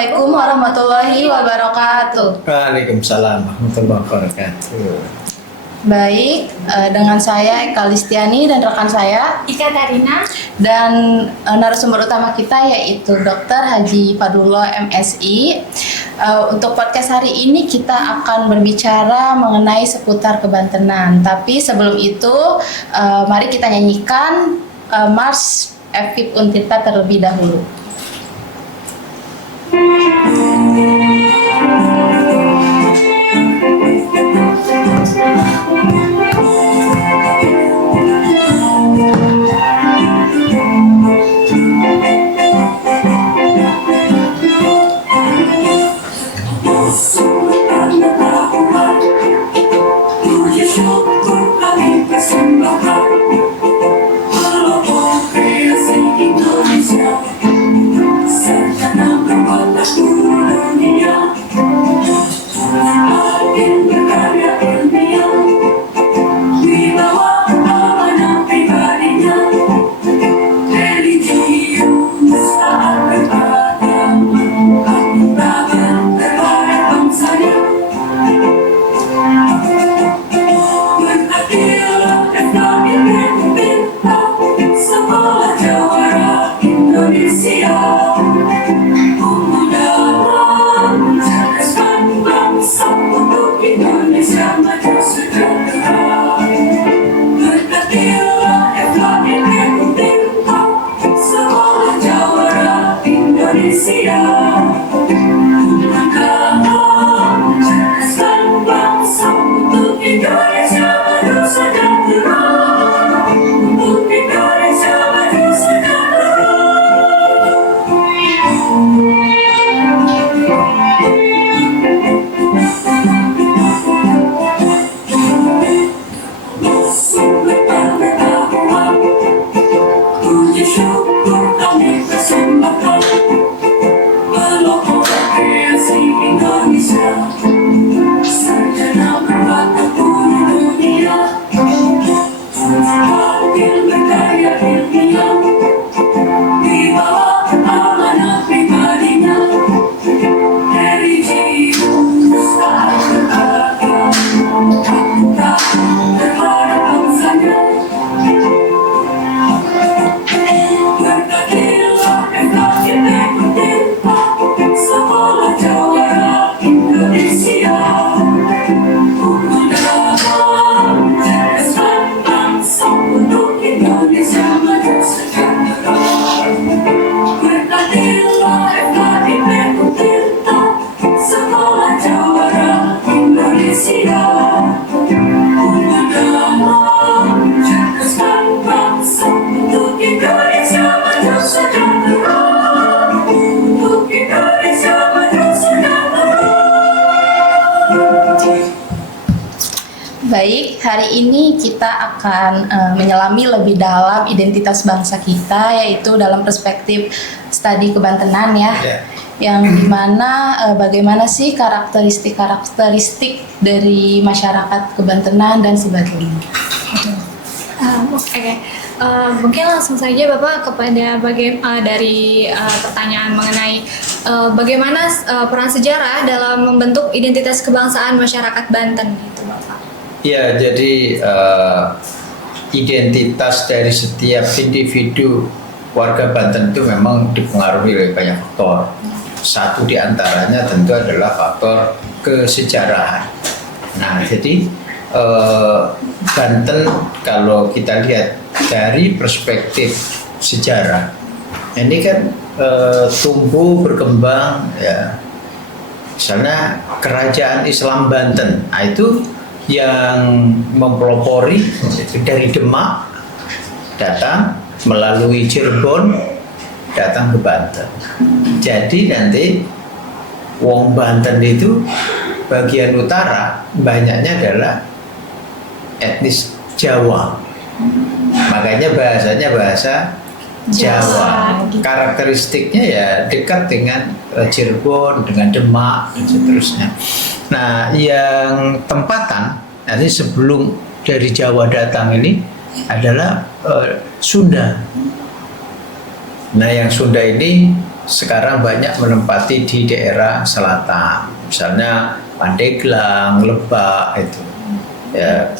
Assalamualaikum warahmatullahi wabarakatuh. Waalaikumsalam warahmatullahi wabarakatuh. Baik, dengan saya Eka Listiani dan rekan saya Ika Tarina dan narasumber utama kita yaitu Dr. Haji Fadullah MSI. Untuk podcast hari ini kita akan berbicara mengenai seputar kebantenan. Tapi sebelum itu, mari kita nyanyikan Mars Evip Untirta terlebih dahulu. Baik, hari ini kita akan menyelami lebih dalam identitas bangsa kita, yaitu dalam perspektif studi kebantenan ya. Yang dimana bagaimana sih karakteristik dari masyarakat kebantenan dan sebagainya. Mungkin langsung saja Bapak kepada dari pertanyaan mengenai bagaimana peran sejarah dalam membentuk identitas kebangsaan masyarakat Banten itu Bapak. Ya, jadi identitas dari setiap individu warga Banten itu memang dipengaruhi oleh banyak faktor. Satu di antaranya tentu adalah faktor kesejarahan. Nah, jadi Banten kalau kita lihat dari perspektif sejarah, ini kan tumbuh berkembang ya. Misalnya Kerajaan Islam Banten, nah itu yang mempelopori dari Demak datang melalui Cirebon datang ke Banten. Jadi nanti wong Banten itu bagian utara banyaknya adalah etnis Jawa. Makanya bahasanya bahasa Jawa. Karakteristiknya ya dekat dengan Cirebon, dengan Demak dan seterusnya. Nah, yang tempatan nanti sebelum dari Jawa datang ini adalah Sunda. Nah, yang Sunda ini sekarang banyak menempati di daerah selatan, misalnya Pandeglang, Lebak itu, ya,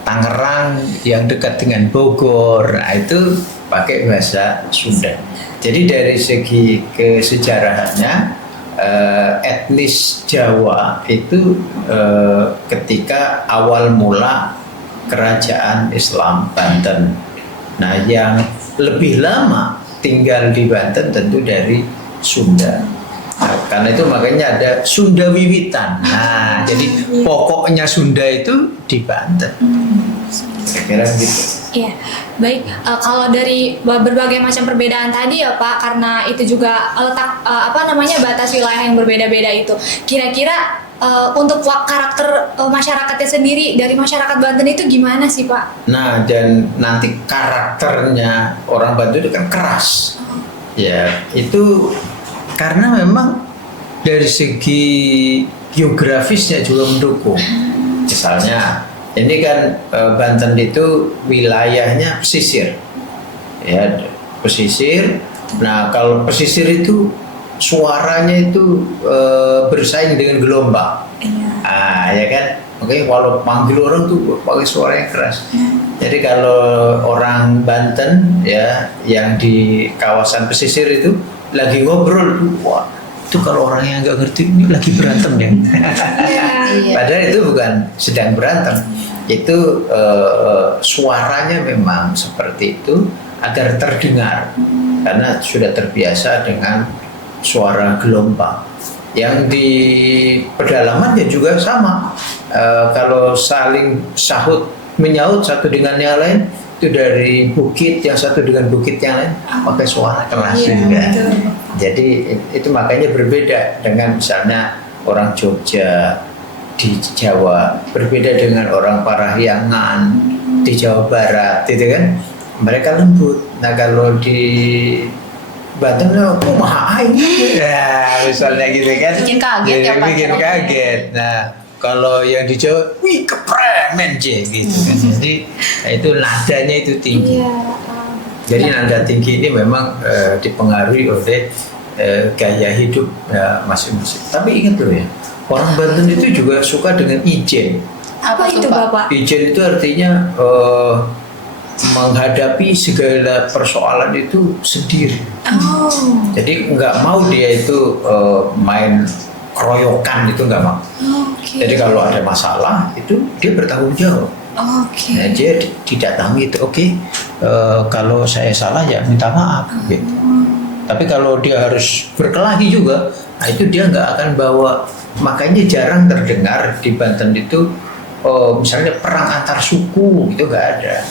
Tangerang yang dekat dengan Bogor, nah itu pakai bahasa Sunda. Jadi dari segi kesejarahannya, etnis Jawa itu ketika awal mula kerajaan Islam Banten. Nah, yang lebih lama tinggal di Banten tentu dari Sunda. Nah, karena itu makanya ada Sunda Wiwitan. Nah, jadi pokoknya Sunda itu di Banten. Kira-kira gitu. Iya, baik. Kalau dari berbagai macam perbedaan tadi ya Pak, karena itu juga letak batas wilayah yang berbeda-beda itu. Kira-kira untuk karakter masyarakatnya sendiri dari masyarakat Banten itu gimana sih Pak? Nah, dan nanti karakternya orang Banten itu kan keras. Ya, itu karena memang dari segi geografisnya juga mendukung. Misalnya ini kan Banten itu wilayahnya pesisir, ya pesisir. Nah kalau pesisir itu suaranya itu bersaing dengan gelombang, ya kan. Oke, kalau panggil orang tuh pakai suara yang keras. Jadi kalau orang Banten ya yang di kawasan pesisir itu lagi ngobrol, wah itu kalau orang yang nggak ngerti ini lagi berantem ya. Padahal itu bukan sedang berantem, itu suaranya memang seperti itu agar terdengar karena sudah terbiasa dengan suara gelombang. Yang di pedalaman ya juga sama, kalau saling sahut menyaut satu dengan yang lain itu dari bukit yang satu dengan bukit yang lain pakai suara keras juga. Jadi itu makanya berbeda dengan misalnya orang Jogja di Jawa, berbeda dengan orang Parahyangan di Jawa Barat, gitu kan? Mereka lembut. Nah kalau di Banten kok mahal ya misalnya gitu kan, bikin kaget ya Pak. Bikin kaget. Nah kalau yang di Jawa, wih kepremen gitu kan. Jadi itu nadanya itu tinggi. Jadi nada tinggi ini memang dipengaruhi oleh gaya hidup masing-masing. Tapi ingat loh ya, orang Banten itu juga suka dengan ijen. Apa itu Bapak? Ijen itu artinya menghadapi segala persoalan itu sendiri. Jadi nggak mau dia itu main keroyokan, itu nggak mau. Jadi kalau ada masalah itu dia bertanggung jawab. Nah, dia didatangi itu, kalau saya salah ya minta maaf gitu. Tapi kalau dia harus berkelahi juga, nah itu dia nggak akan bawa. Makanya jarang terdengar di Banten itu misalnya perang antar suku itu nggak ada,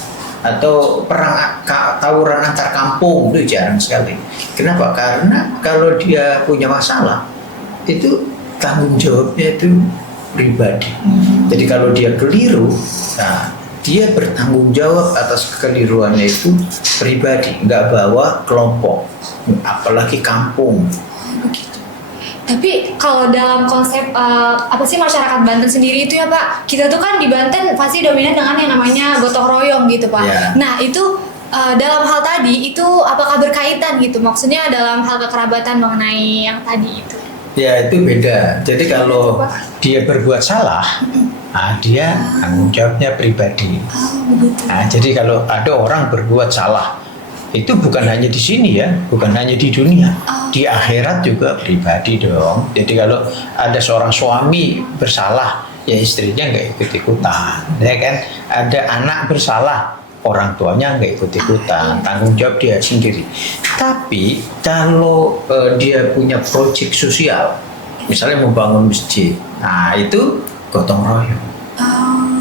atau perang tawuran antar kampung itu jarang sekali. Kenapa? Karena kalau dia punya masalah itu tanggung jawabnya itu pribadi. Jadi kalau dia keliru, nah dia bertanggung jawab atas kekeliruannya itu pribadi, nggak bawa kelompok, apalagi kampung. Tapi kalau dalam konsep masyarakat Banten sendiri itu ya Pak, kita tuh kan di Banten pasti dominan dengan yang namanya gotong royong gitu Pak. Yeah. Nah itu dalam hal tadi itu apakah berkaitan gitu? Maksudnya dalam hal kekerabatan mengenai yang tadi itu? Ya itu beda. Jadi kalau dia berbuat salah, nah dia tanggung jawabnya pribadi. Nah jadi kalau ada orang berbuat salah, itu bukan hanya di sini ya, bukan hanya di dunia, di akhirat juga pribadi dong. Jadi kalau ada seorang suami bersalah, ya istrinya nggak ikut-ikutan, ya kan? Ada anak bersalah, orang tuanya nggak ikut-ikutan, tanggung jawab dia sendiri. Tapi kalau dia punya proyek sosial, misalnya membangun masjid, nah itu gotong royong,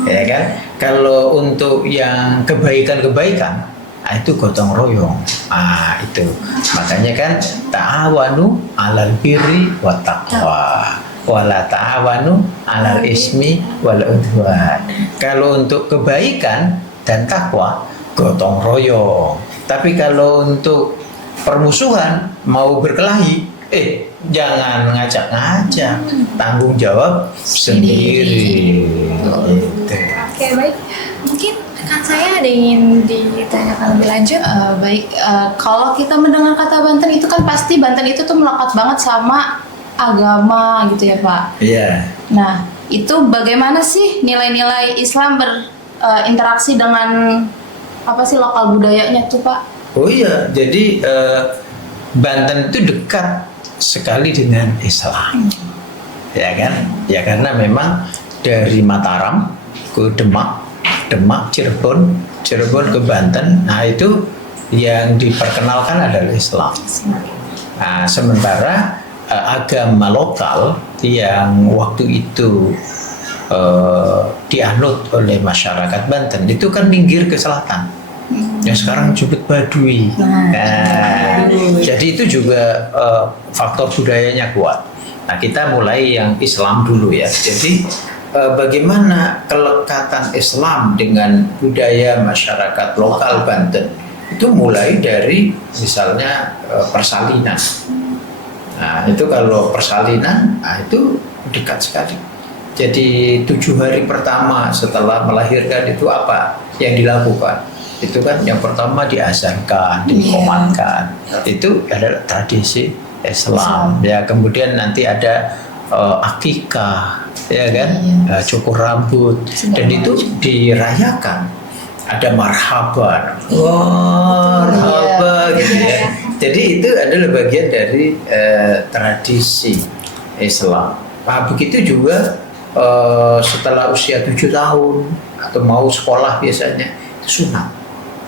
ya kan? Kalau untuk yang kebaikan-kebaikan, nah itu gotong royong. Nah itu makanya kan ta'awanu 'alal birri wat taqwa wala ta'awanu 'alal ismi wal udwan. Kalau untuk kebaikan dan takwa gotong royong. Tapi kalau untuk permusuhan mau berkelahi, jangan ngajak-ngajak, tanggung jawab sendiri. Gitu. Oke, baik. Mungkin rekan saya ada yang ingin ditanyakan lebih lanjut. Baik, kalau kita mendengar kata Banten itu kan pasti Banten itu tuh melekat banget sama agama gitu ya Pak. Iya. Nah, itu bagaimana sih nilai-nilai Islam berinteraksi dengan apa sih lokal budayanya tuh Pak? Oh iya, jadi Banten itu dekat sekali dengan Islam, ya kan? Ya karena memang dari Mataram ke Demak, Cirebon ke Banten, nah itu yang diperkenalkan adalah Islam. Nah, sementara agama lokal yang waktu itu dianut oleh masyarakat Banten itu kan minggir ke selatan. Yang sekarang disebut Baduy. Jadi itu juga faktor budayanya kuat. Nah, kita mulai yang Islam dulu ya. Jadi bagaimana kelekatan Islam dengan budaya masyarakat lokal Banten itu mulai dari misalnya persalinan. Nah, itu kalau persalinan, nah itu dekat sekali. Jadi 7 hari pertama setelah melahirkan itu apa yang dilakukan? Itu kan yang pertama diazankan, dikomankan. Itu adalah tradisi Islam. Ya, kemudian nanti ada akikah, ya kan, cukur rambut, dan itu dirayakan. Ada marhaban, marhaba gitu ya. Jadi itu adalah bagian dari tradisi Islam. Nah, begitu juga setelah usia 7 tahun atau mau sekolah biasanya itu sunat.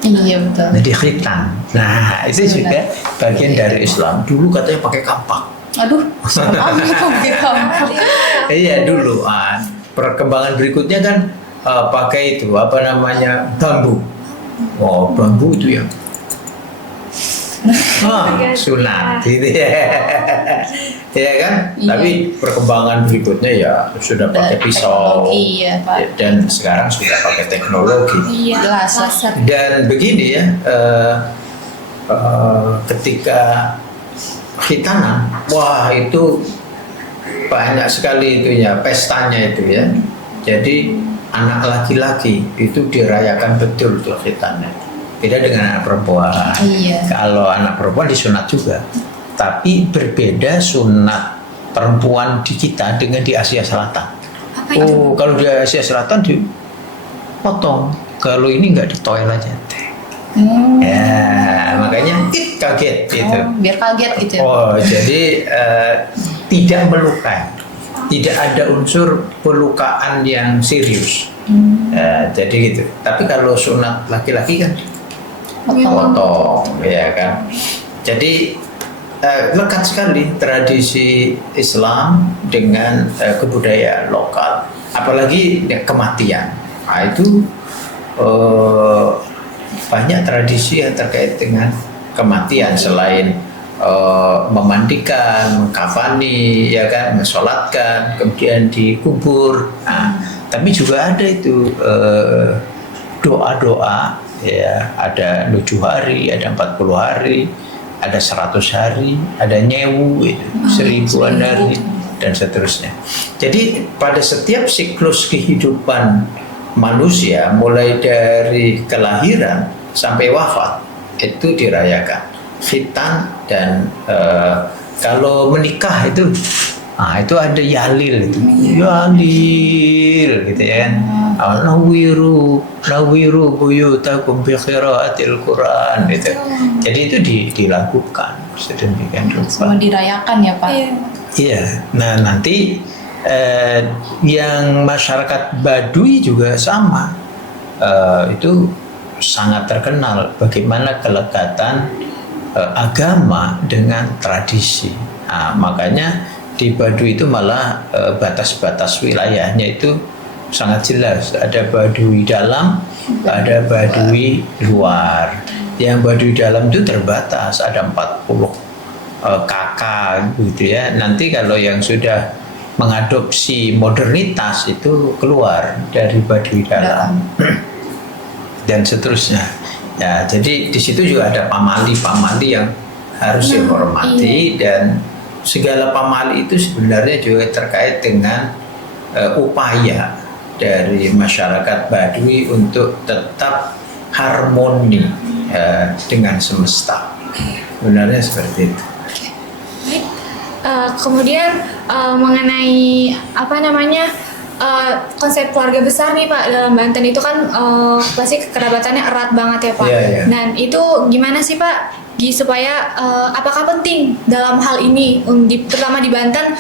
Iya betul. Jadi khitan. Nah, itu juga bagian dari Islam. Dulu katanya pakai kampak. Aduh, pakai kampak. Iya dulu. Perkembangan berikutnya kan pakai itu apa namanya bambu. Oh, bambu itu ya. Sunat gitu ya. Ya kan? Iya. Tapi perkembangan berikutnya ya sudah pakai pisau. Iya, Pak. Dan sekarang sudah pakai teknologi. Iya, laser. Dan begini ya, ketika khitanan, wah itu banyak sekali itunya, pestanya itu ya. Jadi anak laki-laki itu dirayakan betul tuh khitannya. Beda dengan anak perempuan. Iya. Kalau anak perempuan disunat juga, tapi berbeda sunat perempuan di kita dengan di Asia Selatan. Apa itu? Oh, kalau di Asia Selatan dipotong, kalau ini nggak ditoel aja. Ya, makanya kaget gitu. Biar kaget gitu ya. Oh, jadi tidak melukai, tidak ada unsur pelukaan yang serius. Jadi gitu. Tapi kalau sunat laki-laki kan potong, ya kan. Jadi lekat sekali tradisi Islam dengan kebudayaan lokal, apalagi kematian. Nah, itu banyak tradisi yang terkait dengan kematian selain memandikan, mengkafani, ya kan, mensolatkan, kemudian dikubur. Nah, tapi juga ada itu doa-doa, ya, ada 7 hari, ada 40 hari, ada 100 hari, ada nyewu, 1000-an hari, dan seterusnya. Jadi pada setiap siklus kehidupan manusia, mulai dari kelahiran sampai wafat, itu dirayakan khitan. Dan kalau menikah itu, itu ada yalil, itu yalil gitu ya kan. Nawiru buyutakum bi qiraatil Quran gitu. Jadi itu dilakukan sedemikian rupa. Semua dirayakan ya Pak. Iya. Nah, nanti yang masyarakat Baduy juga sama. Itu sangat terkenal bagaimana kelekatan agama dengan tradisi. Nah, makanya di Baduy itu malah batas-batas wilayahnya itu sangat jelas. Ada Baduy dalam, ada Baduy luar. Yang Baduy dalam itu terbatas, ada 40 kakak gitu ya. Nanti kalau yang sudah mengadopsi modernitas itu keluar dari Baduy dalam dan seterusnya. Ya, jadi di situ juga ada pamali yang harus dihormati, dan segala pamali itu sebenarnya juga terkait dengan upaya dari masyarakat Baduy untuk tetap harmoni dengan semesta. Sebenarnya seperti itu. Baik. Kemudian mengenai konsep keluarga besar nih Pak dalam Banten itu kan pasti kekerabatannya erat banget ya Pak. Iya, iya. Dan itu gimana sih Pak supaya apakah penting dalam hal ini terutama di Banten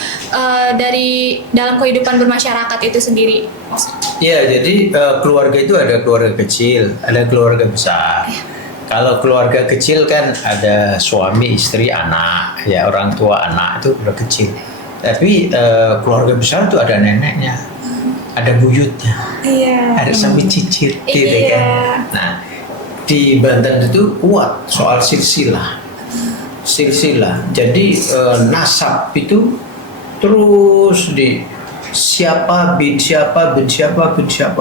dari dalam kehidupan bermasyarakat itu sendiri? Ya, jadi keluarga itu ada keluarga kecil, ada keluarga besar. Kalau keluarga kecil kan ada suami, istri, anak, ya orang tua, anak itu keluarga kecil. Tapi keluarga besar itu ada neneknya, ada buyutnya, ada sampai cicit, gitu kan. Nah, di Banten itu kuat soal silsilah. Jadi nasab itu terus di siapa bin siapa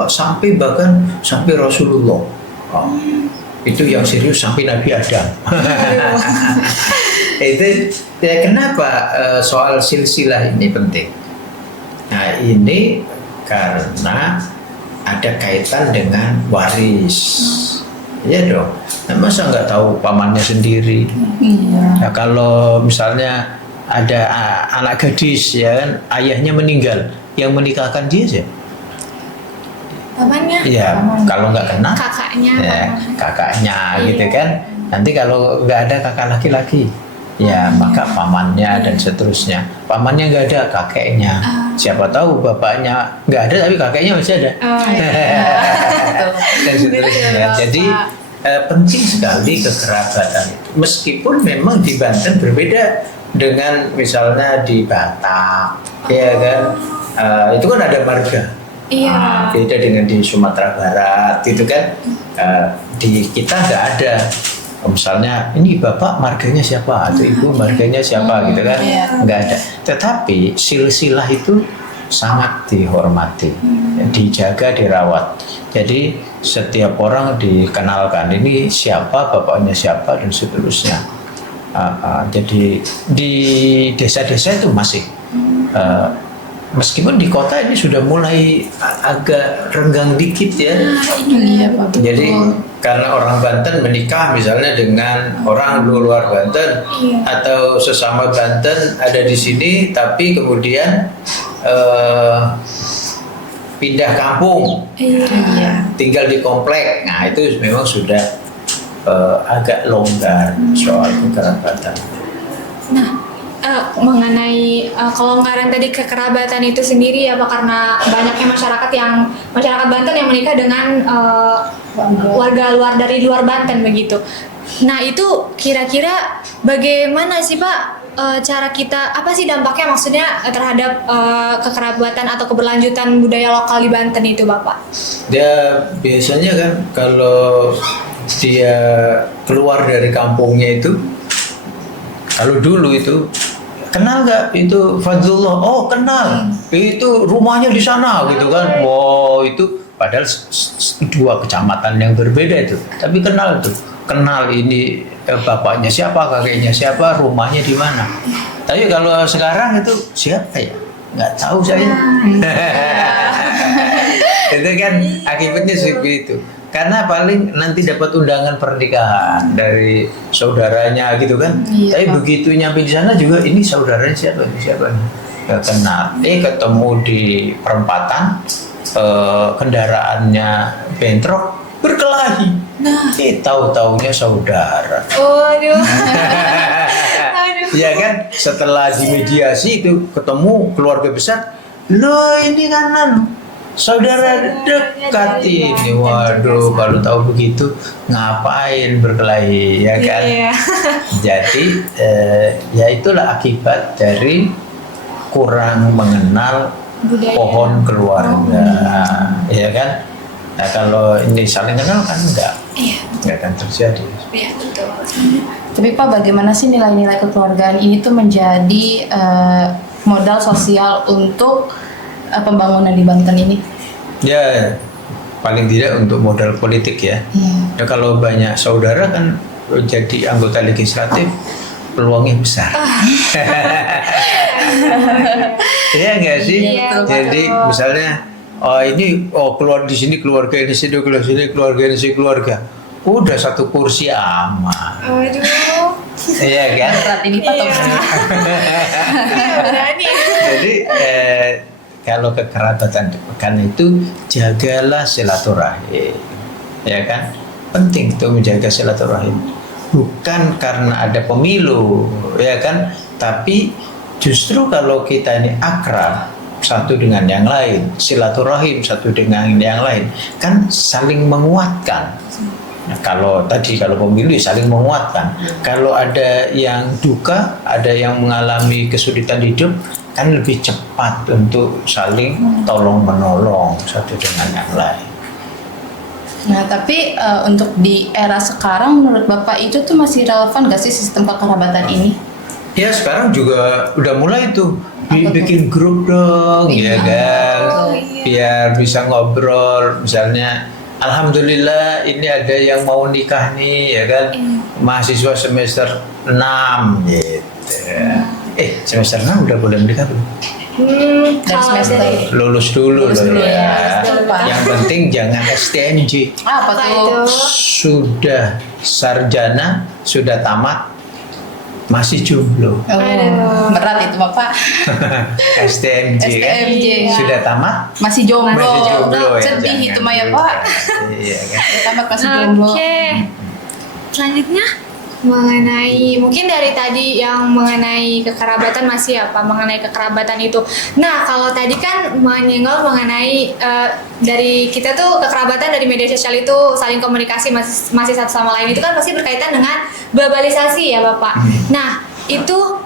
sampai bahkan sampai Rasulullah. Itu yang serius sampai Nabi Adam. Itu ya, kenapa soal silsilah ini penting? Nah, ini karena ada kaitan dengan waris. Iya dong. Nah, masa nggak tahu pamannya sendiri? Nah, kalau misalnya ada anak gadis ya kan, ayahnya meninggal, yang menikahkan dia siapa? Pamannya? Iya, kalau nggak kenal Kakaknya. ya, kakaknya Iya. gitu kan. Nanti kalau nggak ada kakak laki-laki, ya maka pamannya dan seterusnya. Pamannya nggak ada, kakeknya. Siapa tahu bapaknya nggak ada tapi kakeknya masih ada. Dan seterusnya. Jadi penting sekali kekerabatan itu. Meskipun memang di Banten berbeda dengan misalnya di Batak, ya kan. Itu kan ada marga. Iya. Beda dengan di Sumatera Barat gitu kan. Di kita nggak ada misalnya ini bapak marganya siapa atau ibu marganya siapa gitu kan, nggak ada. Tetapi silsilah itu sangat dihormati, dijaga, dirawat. Jadi setiap orang dikenalkan ini siapa, bapaknya siapa dan seterusnya. Jadi di desa-desa itu masih meskipun di kota ini sudah mulai agak renggang dikit ya. Iya, Pak. Jadi karena orang Banten menikah misalnya dengan orang luar Banten atau sesama Banten ada di sini tapi kemudian pindah kampung, tinggal di komplek. Nah, itu memang sudah agak longgar soal kekerabatan. Nah, mengenai kelonggaran tadi kekerabatan itu sendiri apa karena banyaknya masyarakat Banten yang menikah dengan warga luar dari luar Banten begitu. Nah, itu kira-kira bagaimana sih Pak cara kita, apa sih dampaknya maksudnya terhadap kekerabatan atau keberlanjutan budaya lokal di Banten itu Bapak? Dia biasanya kan kalau dia keluar dari kampungnya itu, kalau dulu itu kenal nggak itu Fadlullah? Oh kenal, itu rumahnya di sana gitu kan. Wow, itu padahal dua kecamatan yang berbeda itu, tapi kenal tuh, kenal ini bapaknya siapa, kakeknya siapa, rumahnya di mana. Tapi kalau sekarang itu siapa ya? Nggak tahu saya. Itu kan akibatnya seperti itu. Karena paling nanti dapat undangan pernikahan dari saudaranya gitu kan. Tapi begitu nyampe di sana juga ini saudaranya siapa nih? Gak kenal. Ketemu di perempatan, kendaraannya bentrok, berkelahi. Tahu-taunya saudara. Waduh. Ya kan, setelah dimediasi itu ketemu keluarga besar. Loh ini kan saudara dekat ini. Waduh, baru tahu begitu ngapain berkelahi ya kan. Jadi ya itulah akibat dari kurang mengenal budaya, pohon keluarga, ya kan. Nah kalau ini saling kenal kan enggak akan terjadi. Iya betul. Tapi Pak, bagaimana sih nilai-nilai kekeluargaan ini tuh menjadi modal sosial untuk pembangunan di Banten ini? Ya, paling tidak untuk modal politik ya. Ya kalau banyak saudara kan jadi anggota legislatif peluangnya besar. Iya nggak sih? Iya, Jadi betul. misalnya keluar di sini keluarga ini sini keluar sini keluarga ini sini keluarga. Udah satu kursi aman. Aduh. Iya kan? Berat ini Pak Tom. Iya, berani. Jadi kalau kekerabatan dekat itu jagalah silaturahim, ya kan? Penting tuh menjaga silaturahim. Bukan karena ada pemilu, ya kan? Tapi justru kalau kita ini akrab satu dengan yang lain, silaturahim satu dengan yang lain, kan saling menguatkan. Nah, kalau pemilu saling menguatkan. Kalau ada yang duka, ada yang mengalami kesulitan hidup, kan lebih cepat untuk saling tolong menolong satu dengan yang lain. Nah, tapi untuk di era sekarang menurut Bapak itu tuh masih relevan gak sih sistem kekerabatan ini? Ya sekarang juga udah mulai tuh Apa bikin grup dong, ya Iya. kan, Oh, iya. biar bisa ngobrol. Misalnya, alhamdulillah ini ada yang mau nikah nih, ya kan, mahasiswa semester 6 gitu. Semester 6 udah boleh menikah belum? Dari Kalau semester dari- Lulus dulu Lulus loh dulu ya. ya. Lulus dulu, Pak. Yang penting jangan STMJ. Apa Apa tuh? itu? Sudah sarjana, sudah tamat, masih jomblo. Oh, Aduh. berat itu Bapak. STMJ kan? STMJ. Sudah tamat, Masih jomblo. masih jomblo ya. Sedih jangan itu mah ya juga. Pak. Iya kan. Ya, tamat masih jomblo. Oke. Selanjutnya mengenai mungkin dari tadi yang mengenai kekerabatan masih apa mengenai kekerabatan itu. Nah, kalau tadi kan menyinggung mengenai dari kita tuh kekerabatan dari media sosial itu saling komunikasi masih satu sama lain itu kan pasti berkaitan dengan globalisasi ya, Bapak. Nah, itu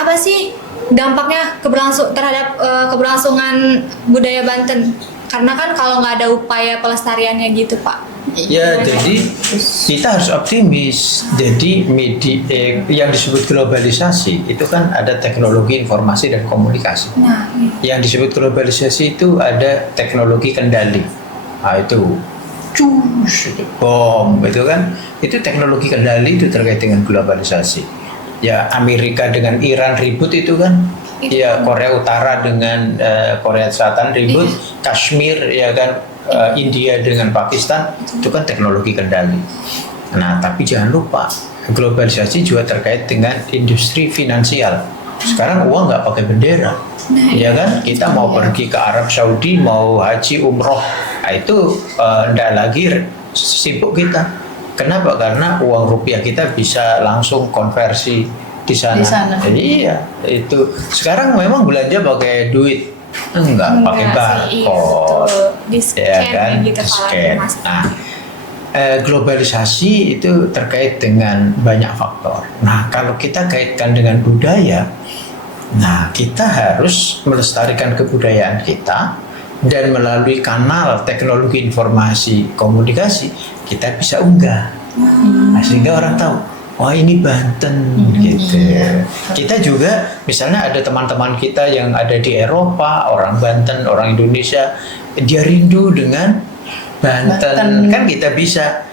apa sih dampaknya terhadap keberlangsungan budaya Banten? Karena kan kalau nggak ada upaya pelestariannya gitu, Pak. Ya, jadi kita harus optimis. Jadi yang disebut globalisasi itu kan ada teknologi informasi dan komunikasi. Nah, Yang disebut globalisasi itu ada teknologi kendali. Nah, itu bom itu kan, itu teknologi kendali itu terkait dengan globalisasi. Ya, Amerika dengan Iran ribut itu kan. Ya, Korea Utara dengan Korea Selatan ribut, Kashmir ya kan, India dengan Pakistan, itu kan teknologi kendali. Nah, tapi jangan lupa globalisasi juga terkait dengan industri finansial. Sekarang uang nggak pakai bendera, ya kan? Kita mau pergi ke Arab Saudi, mau haji, umroh, nah itu nggak lagi sibuk kita. Kenapa? Karena uang rupiah kita bisa langsung konversi di sana. Di sana. Iya, itu sekarang memang belanja pakai duit. Enggak, pakai sih, iya, barcode. betul. Di-scan Ya kan, gitu kalau di-scan. Mas. Nah, globalisasi itu terkait dengan banyak faktor. Nah, kalau kita kaitkan dengan budaya, nah kita harus melestarikan kebudayaan kita, dan melalui kanal teknologi informasi komunikasi kita bisa unggah. Nah, sehingga orang tahu, oh ini Banten gitu. Iya. Kita juga misalnya ada teman-teman kita yang ada di Eropa, orang Banten, orang Indonesia, dia rindu dengan Banten. Kan kita bisa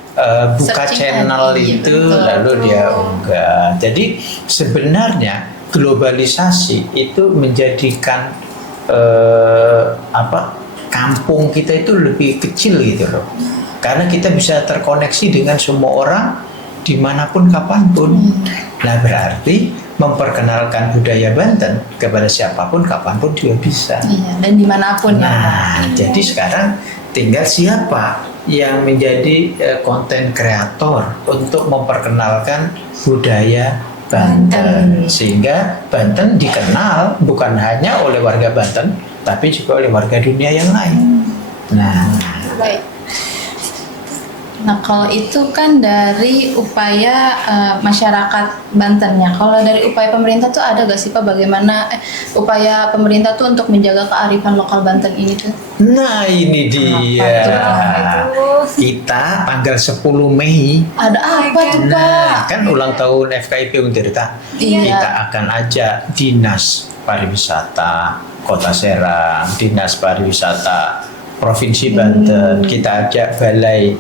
buka Searching channel iya, itu, betul. lalu dia unggah. Jadi sebenarnya globalisasi itu menjadikan kampung kita itu lebih kecil gitu loh. Karena kita bisa terkoneksi dengan semua orang dimanapun kapanpun. Nah, berarti memperkenalkan budaya Banten kepada siapapun kapanpun juga bisa. Iya, dan dimanapun ya Pak. Nah, jadi sekarang tinggal siapa yang menjadi konten kreator untuk memperkenalkan budaya Banten, sehingga Banten dikenal bukan hanya oleh warga Banten, tapi juga oleh warga dunia yang lain. Nah, Baik. Nah, kalau itu kan dari upaya masyarakat Bantennya. Kalau dari upaya pemerintah tuh ada gak sih Pak bagaimana upaya pemerintah tuh untuk menjaga kearifan lokal Banten ini tuh? nah ini dia. Itu. Kita tanggal 10 Mei, Ada apa tuh Pak? nah kan ulang tahun FKIP Untirta. Iya. Kita akan ajak Dinas Pariwisata Kota Serang, Dinas Pariwisata Provinsi Banten, kita ajak Balai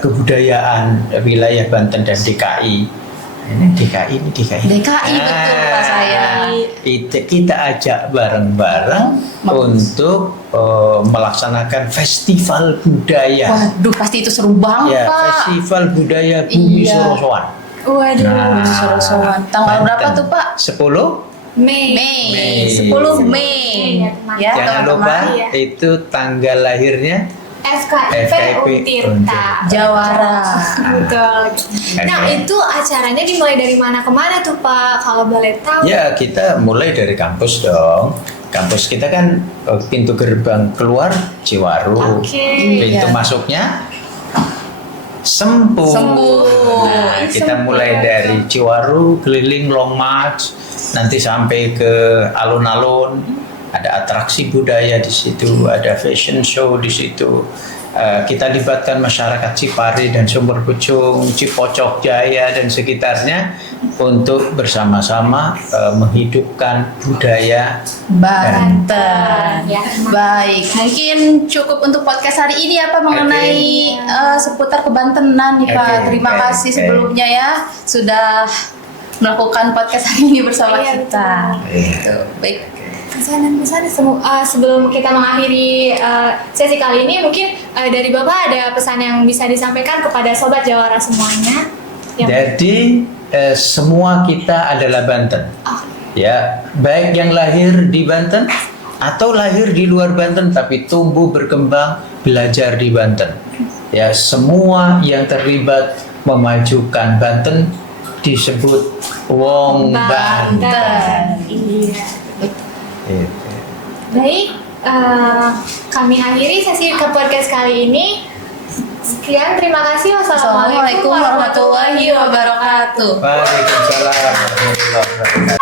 Kebudayaan wilayah Banten dan DKI, Ini DKI, ini DKI. DKI betul Pak saya. Kita ajak bareng-bareng untuk melaksanakan festival budaya. Waduh, pasti itu seru banget Ya, Pak. festival budaya Bumi Iya. Sorosoan. Waduh. Nah, Sorosoan. Tanggal berapa Banten. tuh Pak? 10. Mei. Mei, Mei. 10 Mei. Iya, Ya, Jangan lupa teman-teman. Iya. itu tanggal lahirnya FKIP Untirta. Jawara. Betul. Nah, Oke. itu acaranya dimulai dari mana ke mana tuh Pak? Kalau boleh tahu. Ya, kita mulai dari kampus dong. Kampus kita kan pintu gerbang keluar Ciwaru. Oke. Pintu Iya. masuknya Sempu. Sempu. Nah, kita Sempu. mulai dari Ciwaru, keliling Long March, nanti sampai ke alun-alun. Ada atraksi budaya di situ, ada fashion show di situ. Kita libatkan masyarakat Cipari dan Sumber Pucung, Cipocok Jaya dan sekitarnya untuk bersama-sama menghidupkan budaya. Banten. Ya. Baik, mungkin cukup untuk podcast hari ini apa mengenai seputar kebantenan nih Pak. Oke, Terima oke, kasih oke. sebelumnya ya sudah melakukan podcast hari ini bersama Iya, kita. betul. Gitu. Baik. Pesan-pesan sebelum kita mengakhiri sesi kali ini, mungkin dari Bapak ada pesan yang bisa disampaikan kepada Sobat Jawara semuanya? Jadi semua kita adalah Banten. Oh, Ya, baik yang lahir di Banten atau lahir di luar Banten tapi tumbuh berkembang belajar di Banten. Ya, semua yang terlibat memajukan Banten disebut wong Banten. Iya. Gitu. Baik, kami akhiri sesi ke podcast kali ini. Sekian, terima kasih. Wassalamualaikum Assalamualaikum warahmatullahi wabarakatuh. Waalaikumsalam warahmatullahi wabarakatuh.